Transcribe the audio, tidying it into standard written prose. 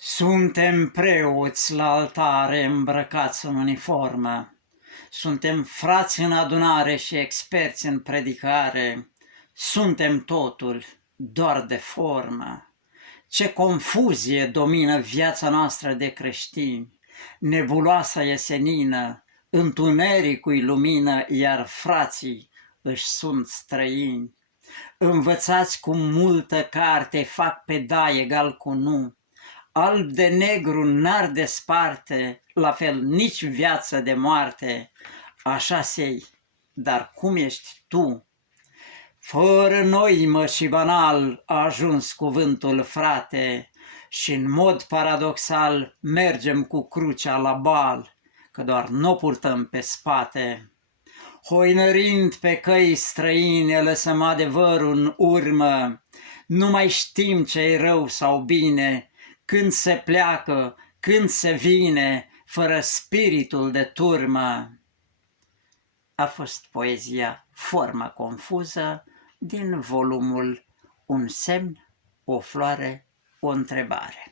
Suntem preoți la altare îmbrăcați în uniformă, suntem frați în adunare și experți în predicare, suntem totul, doar de formă. Ce confuzie domină viața noastră de creștini, nebuloasa e senină, întunericul-i lumină, iar frații își sunt străini. Învățați cu multă carte, fac pe da egal cu nu, alb de negru n-ar desparte, la fel nici viață de moarte, așa sei, dar cum ești tu? Fără noimă și banal a ajuns cuvântul, frate, și în mod paradoxal mergem cu crucea la bal, că doar n-o purtăm pe spate. Hoinărind pe căi străine lăsăm adevărul în urmă, nu mai știm ce-i rău sau bine, când se pleacă, când se vine, fără spiritul de turmă. A fost poezia Forma confuză din volumul Un semn, o floare, o întrebare.